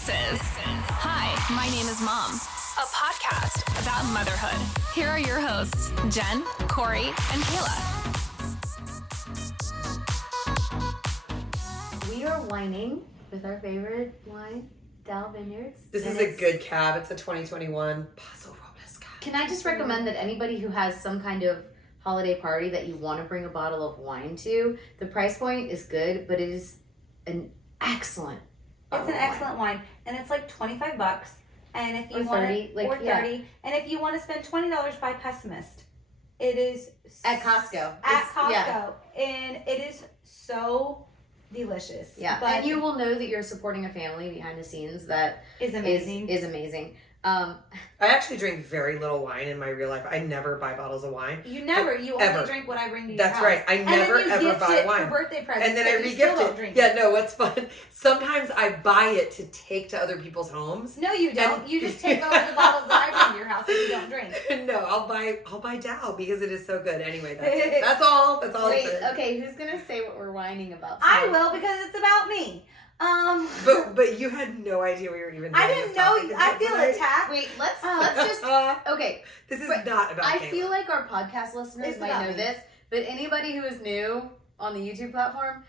This is Hi, My Name is Mom, a podcast about motherhood. Here are your hosts, Jen, Corey, and Kayla. We are wining with our favorite wine, Dow Vineyards. This is a good cab. It's a 2021 Paso Robles cab. Can I just recommend that anybody who has some kind of holiday party that you want to bring a bottle of wine to, the price point is good, but it is an excellent It's an excellent wine, and it's like $25. And if you want 30, or 30, and if you want to spend $20, buy Pessimist. It is at Costco. And it is so delicious. Yeah, but and you will know that you're supporting a family behind the scenes that is amazing. Is amazing. I actually drink very little wine in my real life. I never buy bottles of wine. You only drink what I bring to your house. That's right. I never ever buy wine. For birthday presents. And then I re-gift it. Yeah, no, what's fun? Sometimes I buy it to take to other people's homes. No, you don't. You just take over the bottles that I bring to your house and you don't drink. No, I'll buy Dow because it is so good. Anyway, that's it. That's all. That's all. Wait, okay, who's gonna say what we're whining about? I will because it's about me. But you had no idea we were even. I didn't know. I feel attacked. Wait, let's just okay. This is not about. I Kayla. feel like our podcast listeners might know this, but anybody who is new on the YouTube platform,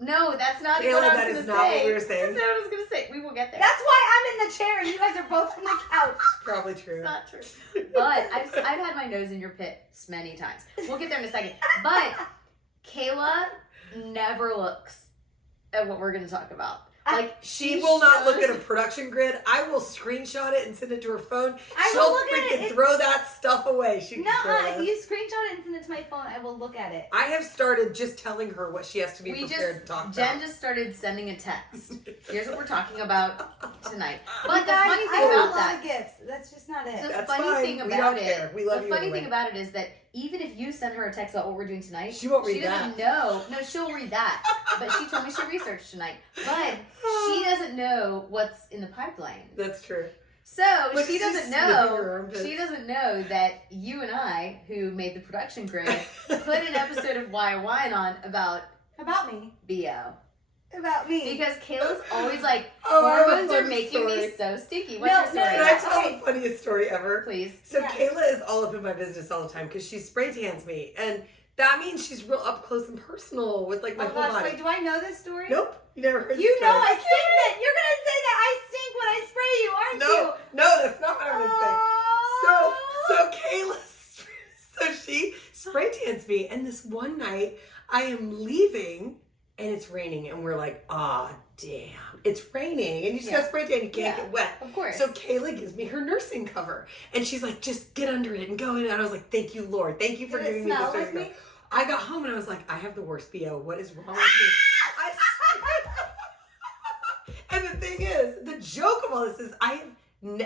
no, that's not Kayla, what I was that going to is say. not what we were saying. That's not what I was going to say. We will get there. That's why I'm in the chair and you guys are both on the couch. Probably true. It's not true. But I've had my nose in your pits many times. We'll get there in a second. But Kayla never looks at what we're going to talk about. Like she will not look at a production grid. I will screenshot it and send it to her phone. She'll freaking throw that stuff away. She if you screenshot it and send it to my phone, I will look at it. I have started just telling her what she has to be prepared to talk about. Jen just started sending a text. Here's what we're talking about tonight. But the guys, funny thing I have about a lot that, of gifts. That's just not it. The funny thing about it, we love the you funny anyway. thing about it is that even if you send her a text about what we're doing tonight, she won't read that. She doesn't know. No, she'll read that. But she told me she researched tonight. But she doesn't know what's in the pipeline. That's true. So she doesn't know. She doesn't know that you and I, who made the production grid, put an episode of Why Wine on about me. BO. About me. Because Kayla's always like, hormones are making me so stinky. What's your story? Can I tell the funniest story ever? Please. So Kayla is all up in my business all the time because she spray tans me. And that means she's real up close and personal with like my whole body. Wait, do I know this story? Nope. You never heard this You story. know I stink it. You're going to say that I stink when I spray you, aren't you? No, that's not what I'm going to say. So Kayla, so she spray tans me. And this one night I am leaving and it's raining and we're like, damn, it's raining. And you just got spray tan, you can't get wet. Of course. So Kayla gives me her nursing cover. And she's like, just get under it and go in. And I was like, thank you, Lord. Thank you for giving me this nursing cover. I got home and I was like, I have the worst BO. What is wrong with me? And the thing is, the joke of all this is I have,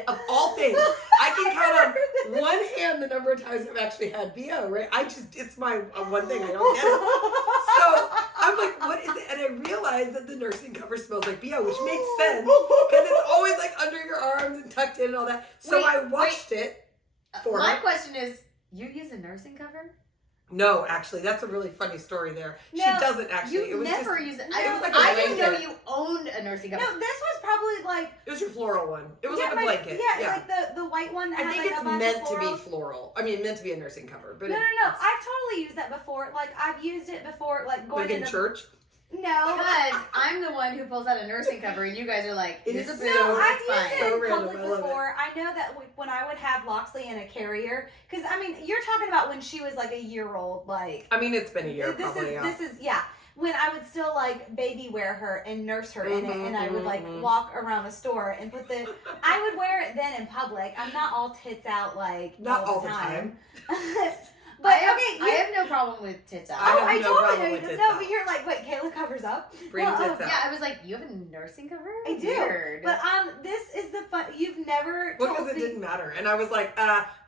of all things, I can count on one hand the number of times I've actually had BO, right? It's my one thing. I don't get it. So I'm like, what is it? And I realized that the nursing cover smells like BO, which makes sense because it's always like under your arms and tucked in and all that. So I washed it for her. My question is, you use a nursing cover? No, actually, that's a really funny story there. No, she doesn't actually. You never use it. I didn't know you owned a nursing cover. No, this was probably like... It was your floral one. It was like a blanket. Yeah, like the white one that I think like it's a bunch meant of to floral. be floral. I mean, meant to be a nursing cover. But No. I've totally used that before. Like, I've used it before, like going in church? No. Because I'm the one who pulls out a nursing cover and you guys are like, here's a boo. No, I've it's used it in public I love before. I know that when I would have Loxley in a carrier, because, I mean, you're talking about when she was like a year old, like... I mean, it's been a year probably, This is, when I would still like baby wear her and nurse her in it, and I would like walk around the store and I would wear it then in public. I'm not all tits out like not all the time. But I have no problem with tits out. I no problem totally with know. tits No, out. but you're like, wait, Kayla covers up. Bring tits out. Yeah, I was like, you have a nursing cover? I do. Weird. But this is the fun. You've never. Because it didn't matter, and I was like,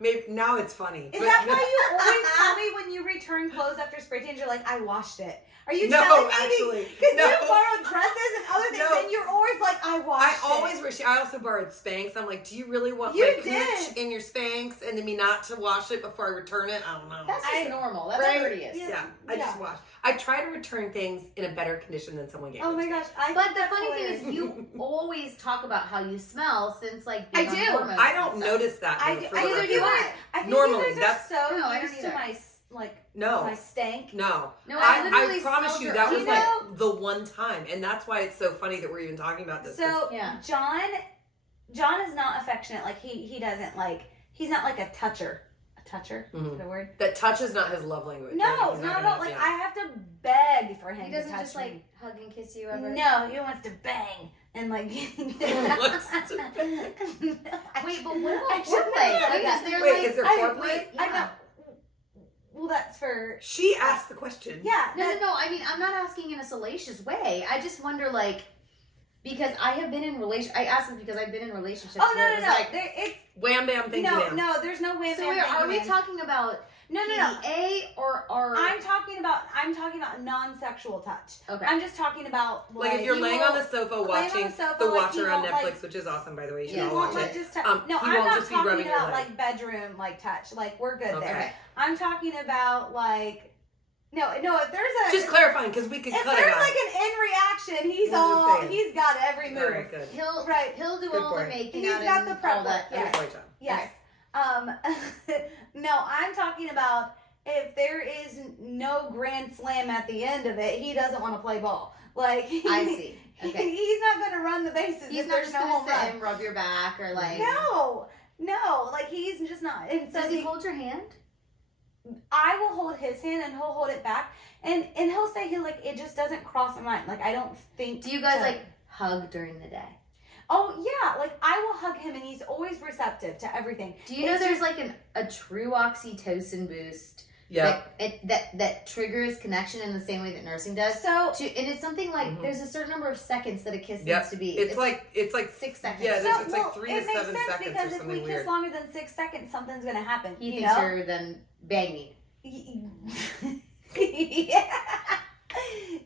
maybe now it's funny. Is that why you always tell me when you return clothes after spray tan? You're like, I washed it. Are you No, telling me? actually, Because no. you borrowed dresses and other things, No. and you're always like, I I washed I also borrowed Spanx. I'm like, do you really want You my did. cooch in your Spanx and then me not to wash it before I return it? I don't know. That's just normal. That's Right? courteous. Yeah, I just wash. I try to return things in a better condition than someone gave Oh it my to me. gosh. But the funny thing is, you always talk about how you smell since like being I on do. hormones I and don't stuff. notice that. I though, do. for I the Neither record. do I. I think Normally, you guys that's- are so No, I don't used to either. my No. my stank. No. No, I literally promise smelled you your that own. was You like know- the one time, and that's why it's so funny that we're even talking about this. So Yeah. John is not affectionate. Like he doesn't like. He's not like a toucher. A toucher. Is that a word? that touch is not his love language. No, Like, he's not at gonna- all. Like yeah. I have to beg for him He to doesn't touch just me. like hug and kiss you ever. No, he wants to bang and like. Wants to Wait, but what I about shouldn't foreplay? have said Wait, that. is there Wait, like is there I- foreplay? wait, I know. Well, that's for. She asked the question. Yeah. No. I mean, I'm not asking in a salacious way. I just wonder, like, because I have been in I asked this because I've been in relationships. Oh where no, it no, was no! like, It's Wham bam, thank you, no, ma'am. no. There's no wham. So bam, wait, thank are you, we ma'am. talking about No. PDA or? I'm talking about non-sexual touch. Okay. I'm just talking about Like if you're you laying will- on the sofa watching sofa, The like, he Watcher on won't, Netflix, like- which is awesome, by the way. You should Yeah. all He watch won't like it. just touch. he No, I'm won't not just be talking rubbing your about leg. like bedroom like touch. Like we're good there. Okay. I'm talking about like no. If there's a Just clarifying, because we could if cut it there's out. like an in reaction, he's I'm just all saying. he's got every move. All right, good. He'll do Good all the point. making He's out got and the prep all that. work, yeah. Good point, John. Yes. No, I'm talking about if there is no grand slam at the end of it, he doesn't want to play ball. Like I see. Okay. He's not going to run the bases. He's if not there's just no gonna home sit run. and rub your back or like. No, like he's just not. And so Does he hold your hand? I will hold his hand and he'll hold it back, and he'll say he like it just doesn't cross my mind. Like I don't think. Do you guys to- like hug during the day? Oh yeah, like I will hug him and he's always receptive to everything. Do you know It's there's just- like a true oxytocin boost Yeah. that triggers connection in the same way that nursing does? So And it's something like there's a certain number of seconds that a kiss Yep. needs to be. It's like 6 seconds. Yeah, So, it's like 3 to it makes 7 sense seconds because or if something we weird. kiss longer than 6 seconds, something's gonna happen. He you thinks know? you're then banging. Yeah.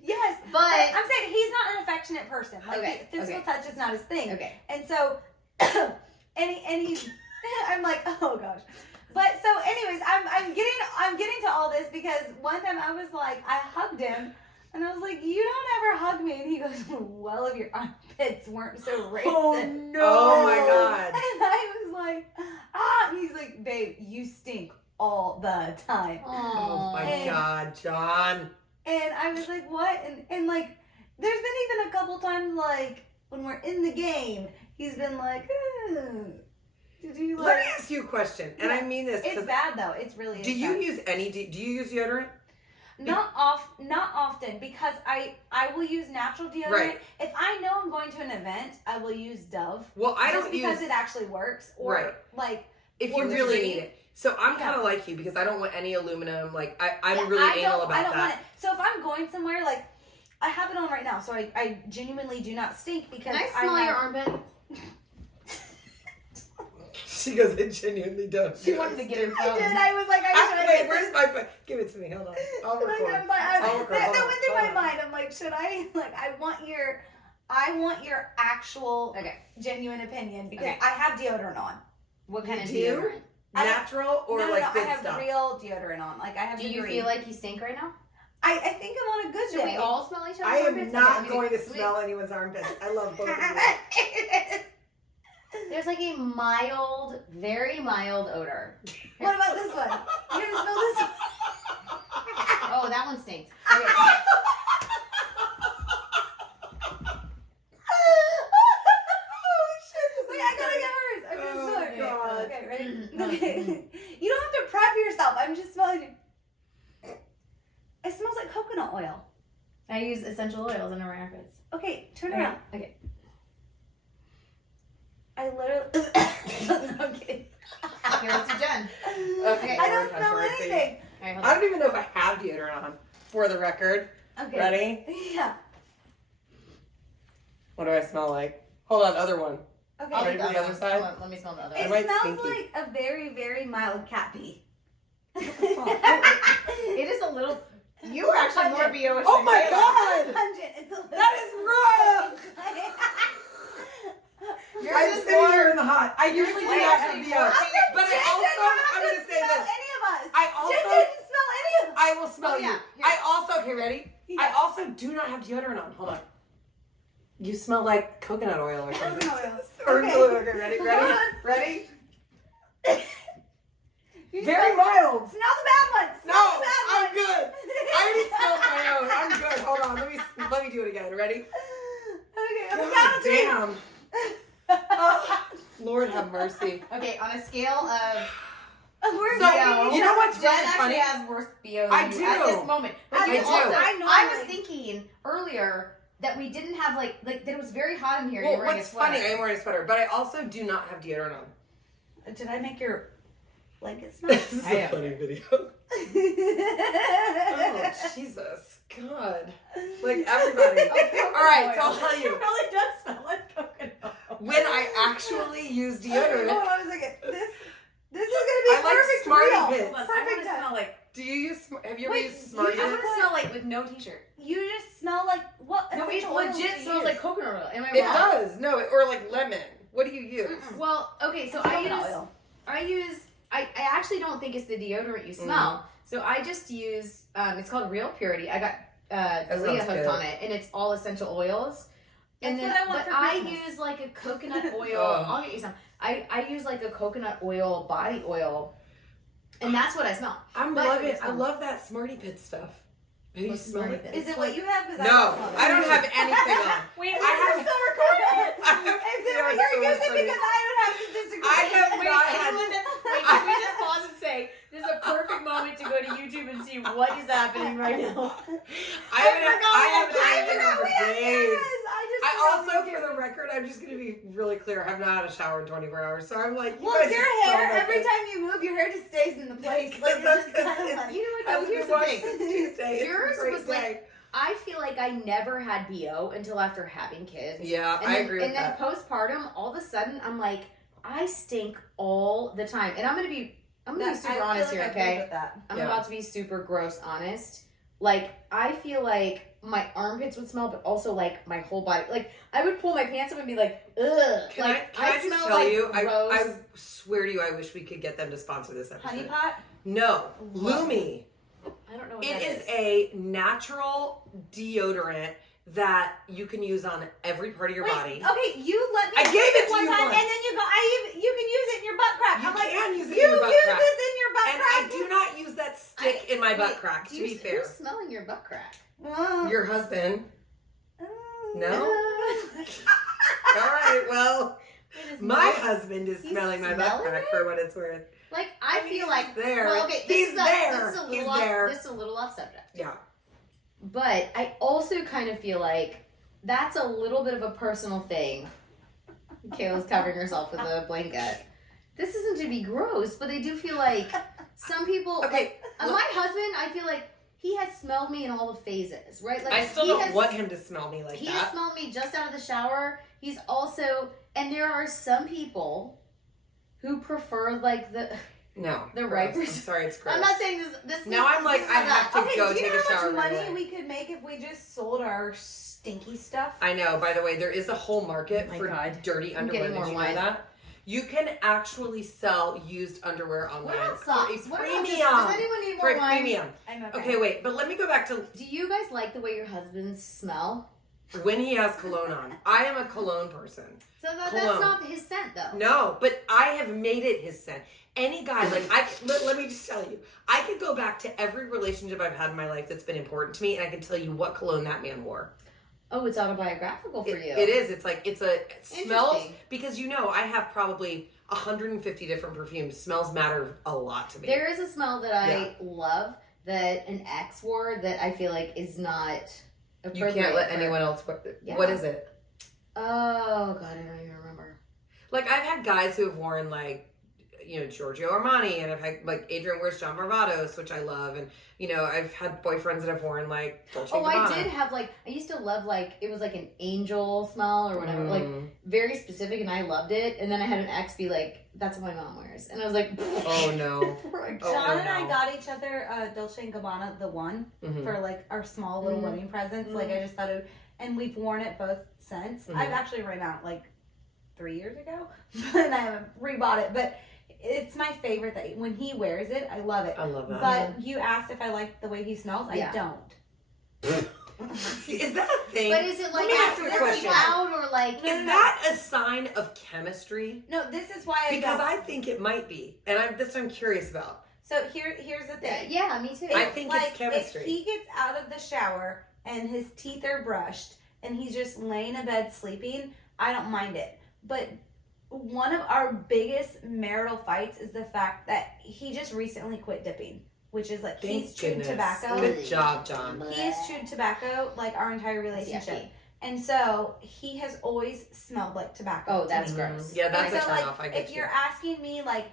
Yes, But I'm saying he's not an affectionate person. Like Okay, physical okay. touch is not his thing. okay. And so, and he's, I'm like, oh gosh. But so, anyways, I'm getting to all this because one time I was like, I hugged him, and I was like, you don't ever hug me, and he goes, well, if your armpits weren't so racist. Oh my God. And I was like, and he's like, babe, you stink all the time. Oh my And- God, John. And I was like, what? And like, there's been even a couple times, like, when we're in the game, he's been like, did you Let like... me ask you a question, and I mean this. It's 'cause bad, though. It's really do you use do you use deodorant? Not often, because I will use natural deodorant. Right. If I know I'm going to an event, I will use Dove. Well, I just don't because use it actually works. Or, Right. like... if or you really green. need it. So I'm Yeah. kind of like you because I don't want any aluminum. Like I'm Yeah, really I anal don't, about I don't that. want it. So if I'm going somewhere, like, I have it on right now, so I genuinely do not stink because Can I smell have... your armpit? She goes, I genuinely don't. She wanted to get her I phone. did. I was like, Wait, where's my phone? Give it to me. Hold on. I'll Like, record. I was like, I'll record. that Hold on, went through hold my on. mind. I'm like, should I? Like, I want your actual Okay. genuine opinion because Okay. I have deodorant on. What kind of do? deodorant? Natural or no, like I good have stuff? real deodorant on. Like I have. Do you degree. feel like you stink right now? I think I'm on a good Should day. we all smell each other's I am armpits? not Okay, going to wait. smell anyone's armpits. I love both of you. There's like a mild, very mild odor. What about this one? You gonna smell this one? Oh, that one stinks. Okay. Wait, I gotta get hers. Okay, Oh, sorry. God. Okay, ready? Mhm. Okay. You don't have to prep yourself. I'm just smelling it. It smells like coconut oil. I use essential oils under my armpits. Okay, turn Okay. around. Okay. I literally. No, I'm kidding. Here, let's do Jen. Okay. I don't Lord, smell controversy. anything. All right, hold I on. don't even know if I have deodorant on. For the record. Okay. Ready? Yeah. What do I smell like? Hold on, other one. Okay. I'll Ready do for the other one. side? Hold on, let me smell the other It one. It might smells stinky. like a very, very mild cat pee. It is a little. You were actually more BO. Oh my God! Pungent. It's a little. That is rough! I'm sitting here in the hot. I usually do not have BO. But I also, I'm going to say this. Any of us. I also, Jen didn't smell any of us. I will smell you. Here. I also, okay, ready? Yeah. I also do not have deodorant on. Hold on. You smell like coconut oil or something. Coconut oil. Or Okay. okay, ready? You Very smell- mild. Smell the bad ones. No, Smell the bad I'm ones. good. I already smelled my own. I'm good. Hold on. Let me do it again. Ready? Okay, on the God count of 3. damn. Oh, Lord have mercy. Okay, on a scale of We're So, good. you know what's Jen really actually funny? has worse BO than I you do. at this moment. But I you do. also, I was normally- thinking earlier that we didn't have like that it was very hot in here. Well, You're wearing what's a sweater. funny, I am wearing a sweater, but I also do not have deodorant on. Did I make your blanket smell? This is I a am. funny video. Oh, Jesus. God. Like, everybody. All right, so I'll tell It you. really does smell like coconut. When I actually use deodorant, Hold on a second. This is gonna be I like perfect Smarty reel. Bits. I want Perfect to time. smell like do you use, have you ever Wait, used Smarty I want Bits? to smell like with no t-shirt. You just smell like what? No, it essential oils legit do smells you like use? coconut oil. Am I It wrong? does. No, or like lemon. What do you use? Well, okay, so Coconut I use I actually don't think it's the deodorant you smell. So I just use it's called Real Purity. I got Dalia sounds hooked good. on it, and it's all essential oils. And That's then what I want but for I Christmas. use like a coconut oil. Ugh. I'll get you some. I use like a coconut oil body oil, and that's what I smell. I'm But- loving it. I love that Smarty Bits stuff. Have you What's smelled Smarty it? Bits? Is it what you have? 'Cause No, smell it. I don't have anything on. Wait, I have- still recording. I If we they are were here, so use it funny. because I would have to disagree. I have Wait, not anyone had. wait, can we just pause and say this is a perfect moment to go to YouTube and see what is happening right now? I haven't had anything on for days. I also, for for the record, I'm just gonna be really clear. I have not had a shower in 24 hours, so I'm like, you Well, guys your just smell hair, like every this. time you move, your hair just stays in the place. Like, it's That's just kind of it's- like, You know what? Hasn't Though, here's been the washed thing. since Tuesday. It's Yours a great was like- day. I feel like I never had BO until after having kids. Yeah, And I then, agree with and then that. postpartum, all of a sudden, I'm like, I stink all the time, and I'm gonna be super honest here, okay? I'm Yeah. about to be super gross honest. Like, I feel like my armpits would smell, but also like my whole body. Like, I would pull my pants up and be like, ugh. Can like, I just smell tell like you? gross. I swear to you, I wish we could get them to sponsor this episode. Honey pot? No, Love Lumi. I don't know what It that is a natural deodorant that you can use on every part of your Wait, body. okay, you let me I use gave it to one you time, once. and then you go, you can use it in your butt crack. You I'm like, can use it in you your butt use crack. this in your butt And crack. I do not use that stick in my butt Wait, crack, do to be you- fair. Who's smelling your butt crack? Your husband. No? Uh, All right, well, it is my not- husband is He's smelling my butt smelling crack it? for what it's worth. Like, I feel like there. Well, okay, He's there. This is a He's little there. This is a little off subject. Yeah. But I also kind of feel like that's a little bit of a personal thing. Kayla's covering herself with a blanket. This isn't to be gross, but I do feel like some people. Okay, Like, my husband, I feel like he has smelled me in all the phases, right? Like I still he don't has, want him to smell me like He that. has smelled me just out of the shower. He's also, and there are some people who prefer like the. No. The gross. right I'm person. sorry, it's gross. I'm not saying this. Now I'm like, I have to Okay, go do you take know a shower how much right money away. we could make if we just sold our stinky stuff? I know. By the way, there is a whole market Oh my for God. dirty I'm underwear. getting Did more you wine. know that? You can actually sell used underwear online. What about for socks? a What about premium. just, does anyone need For more a wine? premium. I'm Okay, wait, but let me go back to Do you guys like the way your husbands smell? when he has cologne on. I am a cologne person. So that's Cologne. not his scent, though. No, but I have made it his scent. Any guy, like, let me just tell you, I could go back to every relationship I've had in my life that's been important to me, and I can tell you what cologne that man wore. Oh, it's autobiographical for you. It is. It's like, it smells, Interesting. because you know, I have probably 150 different perfumes. Smells matter a lot to me. There is a smell that I Yeah. love that an ex wore that I feel like is not You appropriate. can't let for- anyone else wear. Yeah. What is it? Oh, God, I don't even remember. Like, I've had guys who have worn, like, you know, Giorgio Armani, and I've had, like, Adrian wears John Barbados, which I love, and, you know, I've had boyfriends that have worn, like, Dolce Oh, & Gabbana. I did have, like, I used to love, like, it was like an angel smell or whatever, like, very specific, and I loved it. And then I had an ex be like, that's what my mom wears. And I was like, Oh, no. Oh, John and no. I got each other Dolce & Gabbana, the one, Mhm. for like our small little Mhm. wedding presents. Like I just thought it, and we've worn it both since. Mhm. I've actually ran out like 3 years ago, and I haven't rebought it. But it's my favorite that when he wears it, I love it. I love that. But you asked if I like the way he smells. Yeah. I don't. Is that a thing? But is it like Let me ask you a question. loud or like? Is that a sign of chemistry? No, this is why I Because don't. I think it might be, and that's what I'm curious about. So here's the thing. Yeah, me too. I think it's chemistry. If he gets out of the shower and his teeth are brushed and he's just laying in bed sleeping, I don't mind it. But one of our biggest marital fights is the fact that he just recently quit dipping, which is like he's chewed tobacco. Good job, John. He has chewed tobacco like our entire relationship. yucky. And so he has always smelled like tobacco. Oh, that's to me. gross. Yeah, that's And a so, turn like, off. I get if you. you're asking me, like,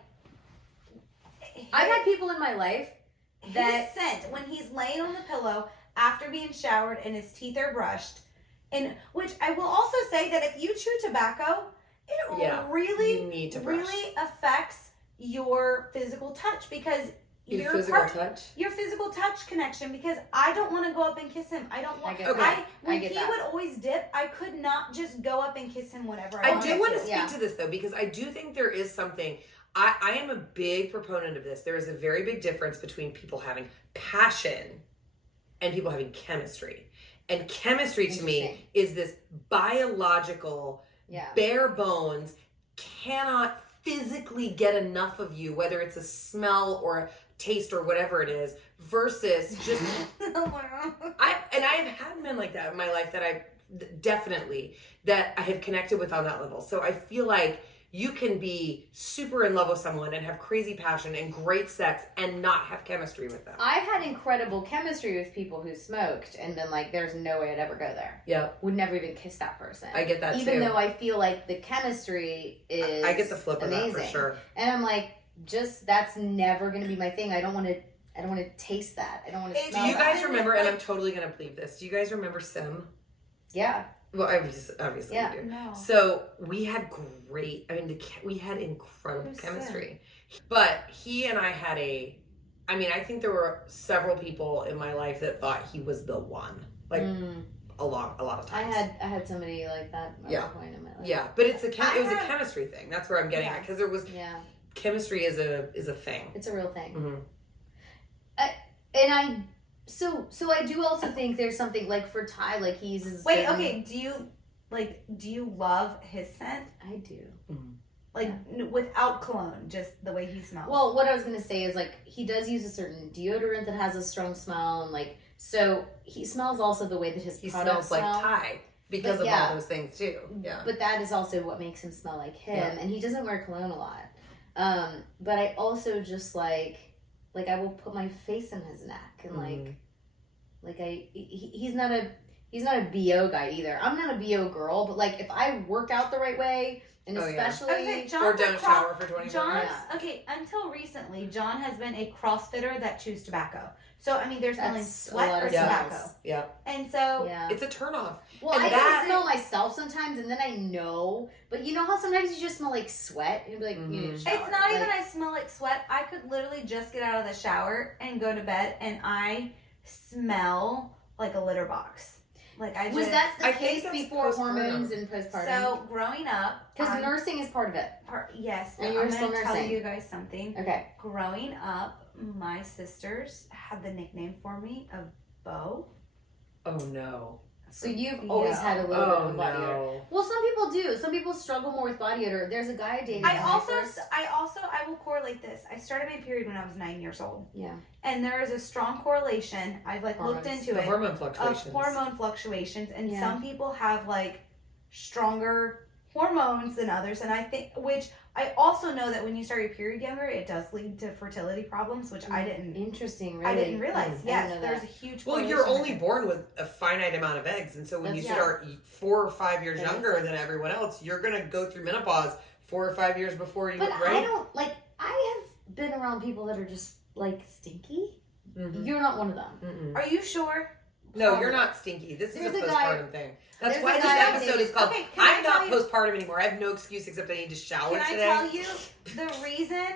I've had people in my life that scent when he's laying on the pillow after being showered and his teeth are brushed, and which I will also say that if you chew tobacco, it you need to brush. really affects your physical touch because Your physical touch connection, because I don't want to go up and kiss him. I don't want. I get Okay. that. When I get he that. would always dip, I could not just go up and kiss him whenever I I wanted do want to to. speak to this though, because I do think there is something. I am a big proponent of this. There is a very big difference between people having passion and people having chemistry. And chemistry to me is this biological, bare bones, cannot physically get enough of you, whether it's a smell or a taste or whatever it is, versus just I've had men like that in my life that I have connected with on that level. So I feel like you can be super in love with someone and have crazy passion and great sex and not have chemistry with them. I've had incredible chemistry with people who smoked and been like, there's no way I'd ever go there. Yeah. Would never even kiss that person. I get that even too. though I feel like the chemistry is I get the flip of amazing. that for sure. And I'm like, that's never going to be my thing. I don't want to taste that. I don't want to smell Do you that. guys remember, and I'm totally going to believe this, do you guys remember Sim? Yeah. Well, obviously Yeah. you do. No. So we had we had incredible Who's chemistry. But he and I had I think there were several people in my life that thought he was the one. Like a lot of I times. had somebody like that at one point in my life. Yeah, but it was a chemistry thing. That's where I'm getting at, because there was chemistry is a thing. It's a real thing. Mm-hmm. So I do also think there's something like for Ty, like he uses. Wait, okay. Do you love his scent? I do. Mm-hmm. Like without cologne, just the way he smells. Well, what I was gonna say is like he does use a certain deodorant that has a strong smell, and like so he smells also the way that his He products smells like smell. Ty because of all those things too. Yeah. But that is also what makes him smell like him, and he doesn't wear cologne a lot. But I also just like I will put my face in his neck and he's not a BO guy either. I'm not a BO girl, but like if I work out the right way, and especially or don't shower for 24 minutes. Okay, until recently, John has been a CrossFitter that chews tobacco. So I mean, there's smelling sweat or tobacco. Yeah. And so it's a turnoff. Well, and I can smell myself sometimes, and then I know. But you know how sometimes you just smell like sweat, and you'd be like, you need to shower. It's not even I smell like sweat. I could literally just get out of the shower and go to bed, and I smell like a litter box. Like was that the case before hormones and postpartum? So growing up, because nursing is part of it. Yes, and I'm you're going still to tell nursing. you guys something. Okay. Growing up, my sisters had the nickname for me of Bo. Oh no. So you've always had a little bit of body odor. No. Well, some people do. Some people struggle more with body odor. There's a guy I dated. I will correlate this. I started my period when I was 9 years old. Yeah. And there is a strong correlation. I've looked into The it. hormone fluctuations. Of hormone fluctuations, and some people have stronger hormones than others, and I also know that when you start your period younger, it does lead to fertility problems, which I didn't. Interesting. Really? I didn't realize. Yes, there's a huge. Well, you're only born with a finite amount of eggs, and so when you start 4 or 5 years younger than everyone else, you're gonna go through menopause 4 or 5 years before you. But right? I don't I have been around people that are just stinky. Mm-hmm. You're not one of them. Mm-mm. Are you sure? No, you're not stinky. This is a postpartum thing. That's there's why a this guy episode is called Okay, I'm not postpartum anymore. I have no excuse except I need to shower Can today. I tell you the reason?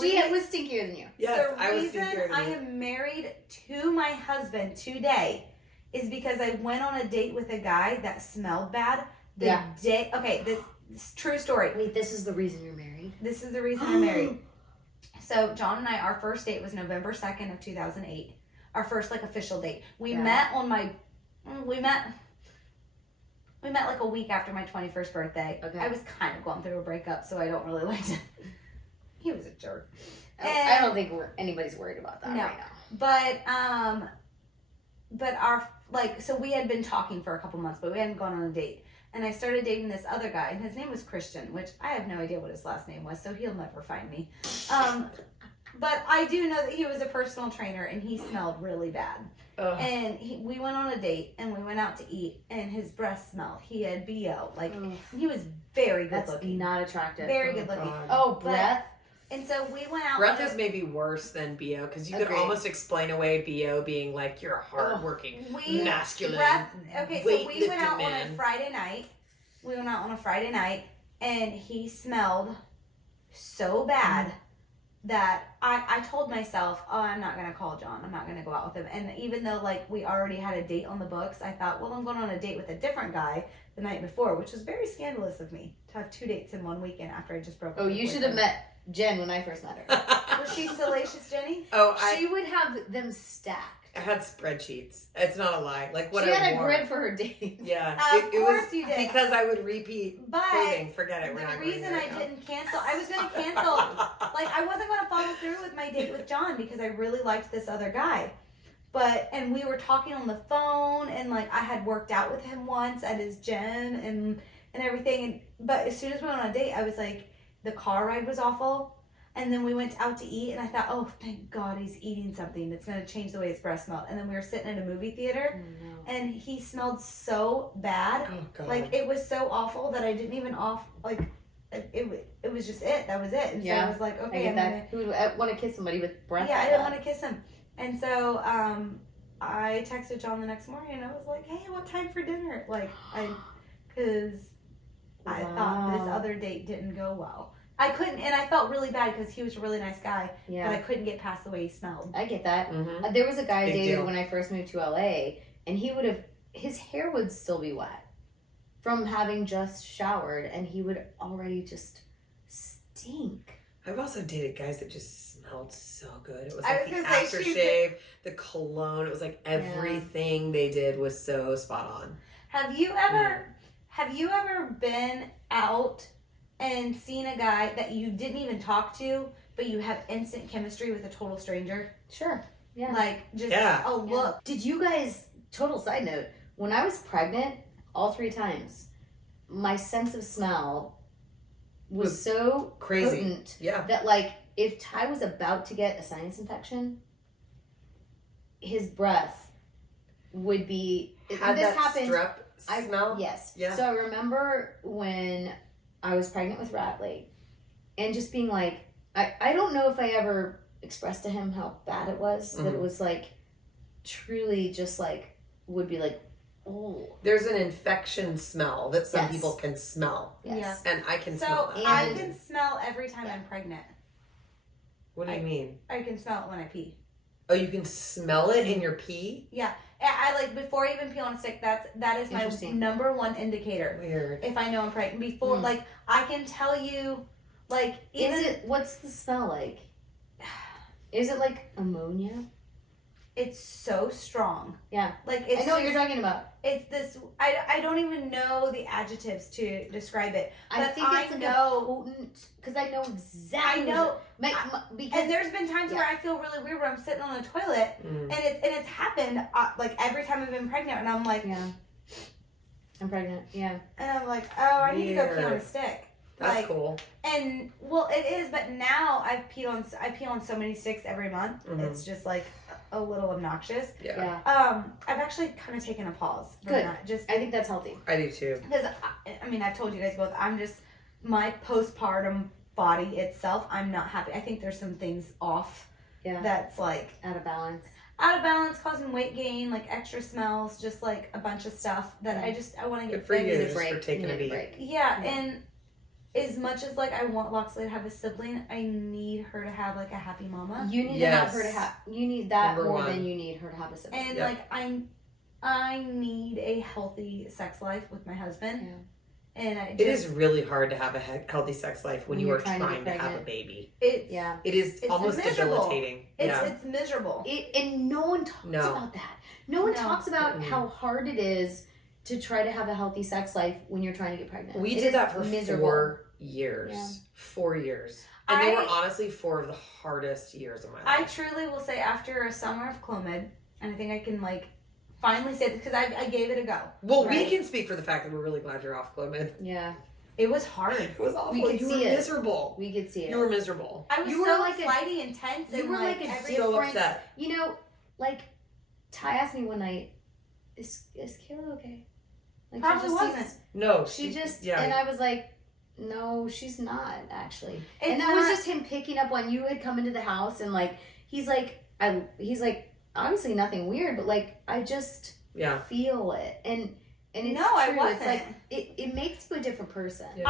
She was stinkier than you. Yes, the I was reason stinkier than I you. am married to my husband today is because I went on a date with a guy that smelled bad. The day. Okay, True story. Wait, this is the reason you're married? This is the reason I'm married. So John and I, our first date was November 2nd of 2008. Our first like official date. We met like a week after my 21st birthday. Okay. I was kind of going through a breakup, so I don't really like to. He was a jerk. I don't think anybody's worried about that right now. But our so we had been talking for a couple months, but we hadn't gone on a date. And I started dating this other guy, and his name was Christian, which I have no idea what his last name was, so he'll never find me. But I do know that he was a personal trainer, and he smelled really bad. Ugh. And we went on a date, and we went out to eat, and his breath smelled. He had BO. He was very good looking. Not attractive. Very good looking. God. Oh, breath. And so we went out. Breath is maybe worse than BO because you could almost explain away BO being like you're a hardworking, masculine. So we went out on a Friday night. And he smelled so bad that I told myself, oh, I'm not gonna call John. I'm not gonna go out with him. And even though we already had a date on the books, I thought, well, I'm going on a date with a different guy the night before, which was very scandalous of me to have 2 dates in 1 weekend after I just broke up. Oh, you should have met Jen when I first met her. Was she salacious, Jenny? She would have them stacked. I had spreadsheets. It's not a lie. She had a grid for her dates. Yeah. Of course you did. Because I would repeat clothing. Forget it. The reason I didn't cancel, I was going to cancel. I wasn't going to follow through with my date with John because I really liked this other guy. And we were talking on the phone, and I had worked out with him once at his gym and everything. But as soon as we went on a date, I was like, the car ride was awful. And then we went out to eat, and I thought, oh, thank God he's eating something that's going to change the way his breath smelled. And then we were sitting in a movie theater, and he smelled so bad. Oh, God. It was so awful that I didn't even it was just it. That was it. And so I was like, okay. I get that. Who would want to kiss somebody with breath? Yeah, I didn't want to kiss him. And so I texted John the next morning, and I was like, hey, what time for dinner? Because I thought this other date didn't go well. I couldn't, and I felt really bad because he was a really nice guy, but I couldn't get past the way he smelled. I get that. Mm-hmm. There was a guy I dated when I first moved to LA, and his hair would still be wet from having just showered, and he would already just stink. I've also dated guys that just smelled so good. It was the aftershave, the cologne. It was everything they did was so spot on. Have you ever been out and seen a guy that you didn't even talk to, but you have instant chemistry with a total stranger? Sure. Yeah. A look. Did you guys, total side note, when I was pregnant, all 3 times, my sense of smell was so crazy potent that if Ty was about to get a sinus infection, his breath would be... This happened. Strep smell? Yes. Yeah. So I remember when I was pregnant with Radley, and just being I don't know if I ever expressed to him how bad it was, that it was truly just would be oh. There's an infection smell that some people can smell. Yes. And I can smell that. I can smell every time I'm pregnant. What do you mean? I can smell it when I pee. Oh, you can smell it in your pee? Yeah. I before I even pee on a stick, that is my number one indicator. Weird. If I know I'm pregnant. Before, I can tell you, what's the smell like? Is it ammonia? It's so strong. Yeah. It's I know what you're talking about. It's this, I don't even know the adjectives to describe it. But I think it's potent, because I know exactly. I know. Because and there's been times where I feel really weird where I'm sitting on the toilet, and it's happened every time I've been pregnant, and I'm like, yeah, I'm pregnant, yeah. And I'm like, oh, I need to go pee on a stick. That's cool. And it is, but now I pee on so many sticks every month. It's just a little obnoxious. Yeah. I've actually kind of taken a pause. Good. I think that's healthy. I do too. Because I've told you guys both. I'm just my postpartum body itself. I'm not happy. I think there's some things off. Yeah. That's out of balance. Out of balance, causing weight gain, extra smells, just a bunch of stuff that I want to get fixed. Good for you. Break. For taking a break. Yeah, and as much as I want Loxley to have a sibling, I need her to have a happy mama. You need to have her to have. You need that Number more one. Than you need her to have a sibling. And I need a healthy sex life with my husband. And it is really hard to have a healthy sex life when you you're are trying to trying get to have a pregnant. baby. It's It is it's almost miserable. debilitating. It's miserable. And no one talks about that. No one talks about how hard it is to try to have a healthy sex life when you're trying to get pregnant. We It did is that for miserable. 4 years. Yeah. 4 years. And they were honestly 4 of the hardest years of my life. I truly will say after a summer of Clomid, and I think I can like finally say this because I gave it a go. Well, right? we can speak for the fact that we're really glad you're off Clomid. Yeah. It was hard. It was awful. We could You see were it. miserable. We could see it. You were miserable. I was You were so like flighty and tense. you and were like a every So different- upset. You know, like, Ty asked me one night, is Kayla okay? Like, Probably she just wasn't. seems- No. She just, yeah. and I was like, no, she's not, actually. It's And that was not- just him picking up on you had come into the house, and, like, he's like, obviously nothing weird, but, like, I just feel it. And it's No, I true. wasn't. It's like, it makes you a different person. Yeah.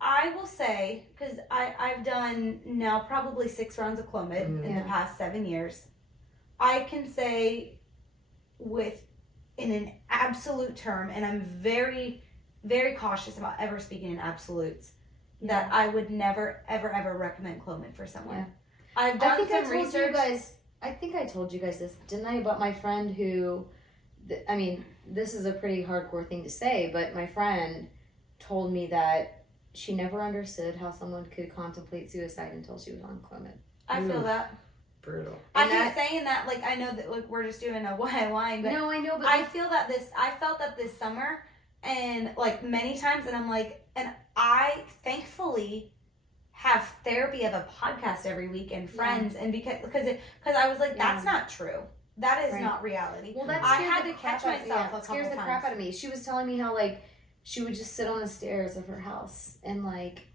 I will say, because I've done now probably 6 rounds of Clomid in the past 7 years. I can say in an absolute term, and I'm very, very cautious about ever speaking in absolutes, that I would never, ever, ever recommend Clomid for someone. Yeah. I've done I think some I told research. you guys. I think I told you guys this, didn't I? About my friend who, I mean, this is a pretty hardcore thing to say, but my friend told me that she never understood how someone could contemplate suicide until she was on Clomid. I feel that. Brutal. I And keep saying that, like, I know that, like, we're just doing a one line, but No, I know, but I felt that this summer, and like many times, and I'm like, and I thankfully have therapy of a podcast every week and friends, and because I was like, that's not true. That is not reality. Well, that I scared had the to catch crap out- myself yeah, a it scares couple the crap times. out of me. She was telling me how, like, she would just sit on the stairs of her house and, like,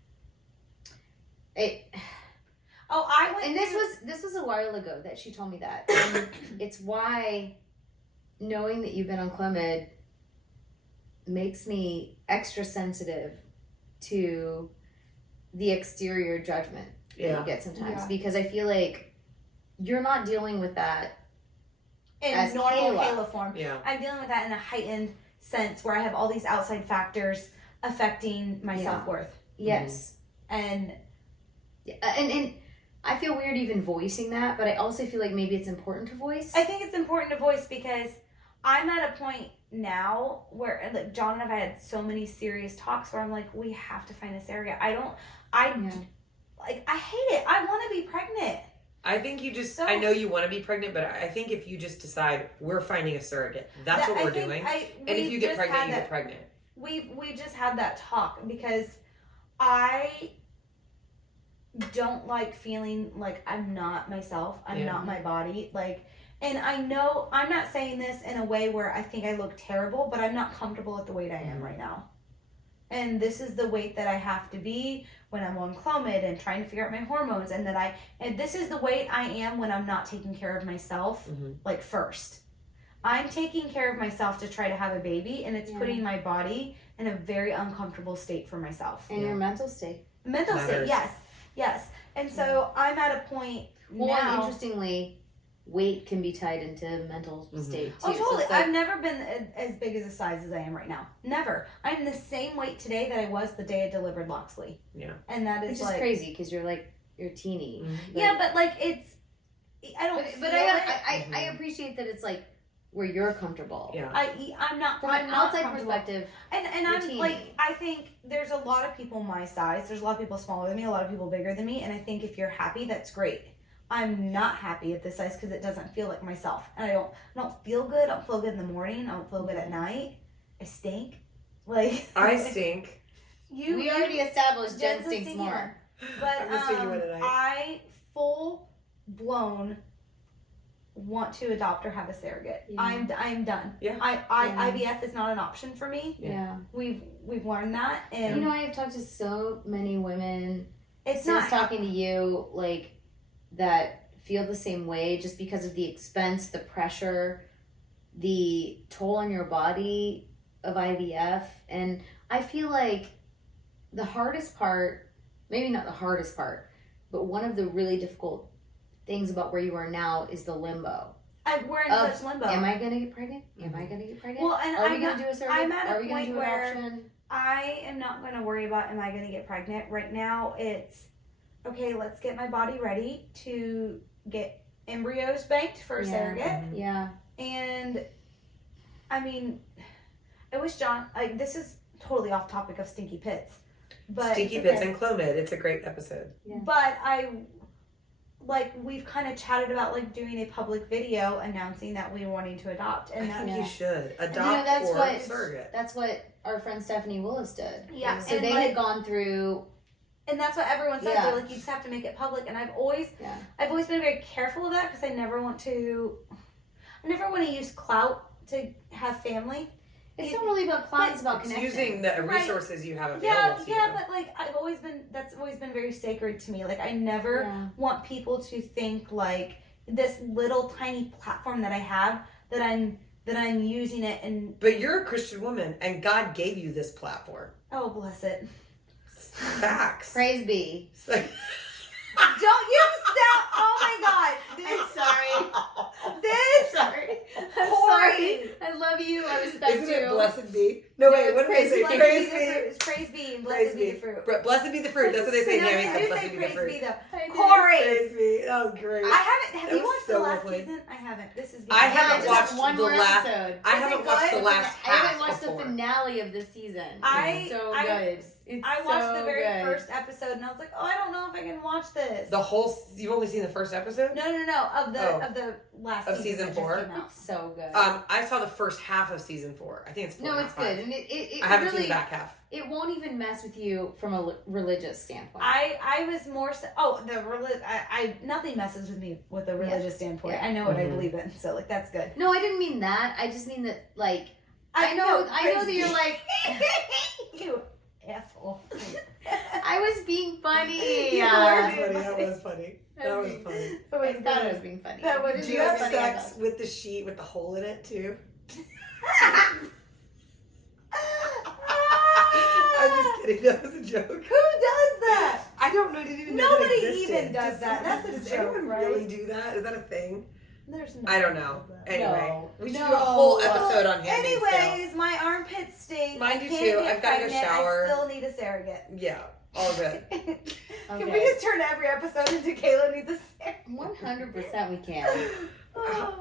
it. Oh, I went. And this was a while ago that she told me that. And it's why knowing that you've been on Clomid makes me extra sensitive to the exterior judgment that you get sometimes, because I feel like you're not dealing with that in as normal Kayla. Kayla form. Yeah. I'm dealing with that in a heightened sense where I have all these outside factors affecting my self-worth. Yes. And I feel weird even voicing that, but I also feel like maybe it's important to voice. I think it's important to voice because I'm at a point now where, like, John and I've had so many serious talks where I'm like, we have to find a surrogate. I hate it. I want to be pregnant. I think you just, I know you want to be pregnant, but I think if you just decide we're finding a surrogate, that's what we're doing. And if you get pregnant, you get pregnant. We just had that talk because I don't like feeling like I'm not myself. I'm not my body. Like, and I know I'm not saying this in a way where I think I look terrible, but I'm not comfortable at the weight I am right now. And this is the weight that I have to be when I'm on Clomid and trying to figure out my hormones, and this is the weight I am when I'm not taking care of myself, like, first. I'm taking care of myself to try to have a baby, and it's putting my body in a very uncomfortable state for myself. And your mental state. Mental state, yes. And so I'm at a point Well, now. and interestingly, weight can be tied into mental state too. Oh, So totally. it's like, I've never been as big as a size as I am right now. Never. I'm the same weight today that I was the day I delivered Loxley. Yeah. And that is which is like crazy because you're teeny. Yeah, but like it's. I don't. But feel I appreciate that it's like where you're comfortable. Yeah. I'm not. From I'm an not outside comfortable. perspective. And you're I'm teeny. like, I think there's a lot of people my size. There's a lot of people smaller than me. A lot of people bigger than me. And I think if you're happy, that's great. I'm not happy at this size because it doesn't feel like myself, and I don't feel good. I don't feel good in the morning. I don't feel good at night. I stink. Like I stink. We already established Jen Jen's a stinks stinker. more. But I'm just thinking about it, I full blown want to adopt or have a surrogate. Yeah. I'm done. Yeah. IVF is not an option for me. Yeah. We've learned that, and You know, I have talked to so many women it's since not talking to you, like, that feel the same way just because of the expense, the pressure, the toll on your body of IVF. And I feel like the hardest part, maybe not the hardest part, but one of the really difficult things about where you are now is the limbo. we're in such limbo. Am I going to get pregnant? Am I going to get pregnant? Well, and are we I'm going to not- do a surrogate? I'm at a Are we going point to do where adoption? I am not going to worry about am I going to get pregnant. Right now, it's okay, let's get my body ready to get embryos banked for a surrogate. Yeah. And I mean, I wish John, like, this is totally off topic of Stinky Pits. But Stinky Pits and Clomid. It's a great episode. Yeah. But we've kind of chatted about, like, doing a public video announcing that we were wanting to adopt. And I think Yeah. you should. And, Adopt that's or what surrogate. That's what our friend Stephanie Willis did. Yeah, So and they like- had gone through. And that's what everyone says. Yeah. They're like, you just have to make it public. And I've always Yeah. been very careful of that because I never want to use clout to have family. It's not really about clout. It's about It's connection. using the Right. resources you have Yeah, available to you. but like that's always been very sacred to me. Like I never Yeah. want people to think like this little tiny platform that I have that I'm using it and But you're a Christian woman, and God gave you this platform. oh bless it. Facts. Praise be. It's like- Don't you sound oh my god. I'm sorry. This Sorry. I'm Corey. sorry. I love you. I respect Isn't you. it blessed be? No, wait, it's what did they praise say? be. blessed Praise be the be. fruit. It's praise be and blessed Praise be be. the fruit. Blessed be the fruit. That's what they say. No, Naomi you said, do blessed say be the praise fruit. be though. I did. Corey. Praise be. That was great. I haven't. Have That you was watched so the last lovely. season? I haven't. This is. I haven't just watched one the more last. episode. I haven't watched the good? last I haven't half watched before. the finale of this season. I- It's so I- good. It's I watched so the very good. first episode and I was like, oh, I don't know if I can watch this. The whole. You've only seen the first episode. No, of the last Of season season that just 4? came out. It's so good. I saw the first half of season 4. I think it's 4. No, not it's 5. good, and it I haven't really, seen the back half. It won't even mess with you from a religious standpoint. I was more so, I nothing messes with me with a religious standpoint. Yeah. I know what I Mhm. believe in, so like that's good. No, I didn't mean that. I just mean that, like, I know that you're like, you asshole. I was being funny. You That were. was funny. That was funny. Oh I my thought I God. was being funny. That was- Did It you was have funny, I sex thought. with the sheet with the hole in it too? I'm just kidding. That was a joke. Who does that? I don't know. I didn't even know that Nobody existed. even does that. That's a Does joke, anyone right? really do that? Is that a thing? There's no. I don't know. Anyway, No. we should No. do a whole Well, episode on Handmaid's Tale. Anyways, my armpits stink. Mine I do can't too. get I've gotta go pregnant. shower. I still need a surrogate. Yeah, all good. Can we Okay. just turn every episode into Kayla needs a surrogate? 100% we can.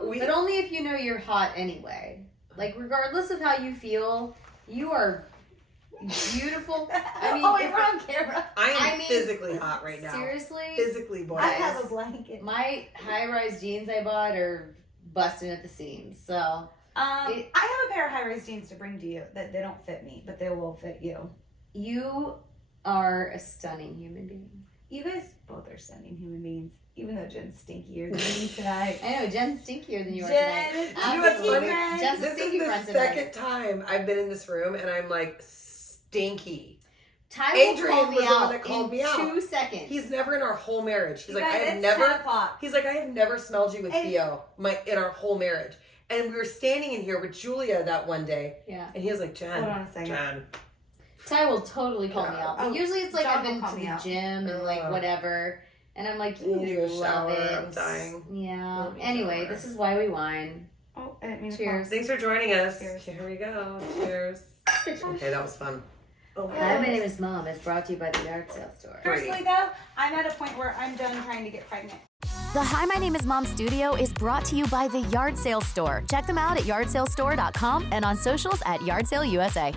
We- But only if you know you're hot anyway. Like, regardless of how you feel, you are beautiful. I mean, oh, if- we're on camera. I am mean, physically hot right now. Seriously? Physically, boys. I have a blanket. My high-rise jeans I bought are busting at the seams. So, I have a pair of high-rise jeans to bring to you that they don't fit me, but they will fit you. you are a stunning human being. You guys both are stunning human beings, even though Jen's stinkier than me tonight. I know, Jen's stinkier than you are Jen tonight. is You know what's stinky funny? friend. Jen's a This stinky is the friend tonight. second time I've been in this room and I'm like stinky. Ty Adrian will call was me the one out that called in me out. 2 seconds. He's never in our whole marriage. He's You like, guys, I have it's never. 10 o'clock. He's like, I have never smelled you with Hey. Theo in our whole marriage. And we were standing in here with Julia that one day, Yeah. and he was like, Jen, Hold on a second. Jen. Ty will totally call me out. But Oh, usually it's like John I've will been call to me the out. gym and like Ugh. whatever. And I'm like, I need to you go love shower. it. I'm dying. Yeah. Let me Anyway, shower. this is why we whine. Oh, I didn't mean to Cheers. Thanks for joining us. Cheers. Here we go. Cheers. Okay, that was fun. Oh, Hi, my name is Mom. It's brought to you by the yard sale store. Personally, though, I'm at a point where I'm done trying to get pregnant. The Hi, My Name is Mom studio is brought to you by the Yard Sale Store. Check them out at yardsalestore.com and on socials at Yard Sale USA.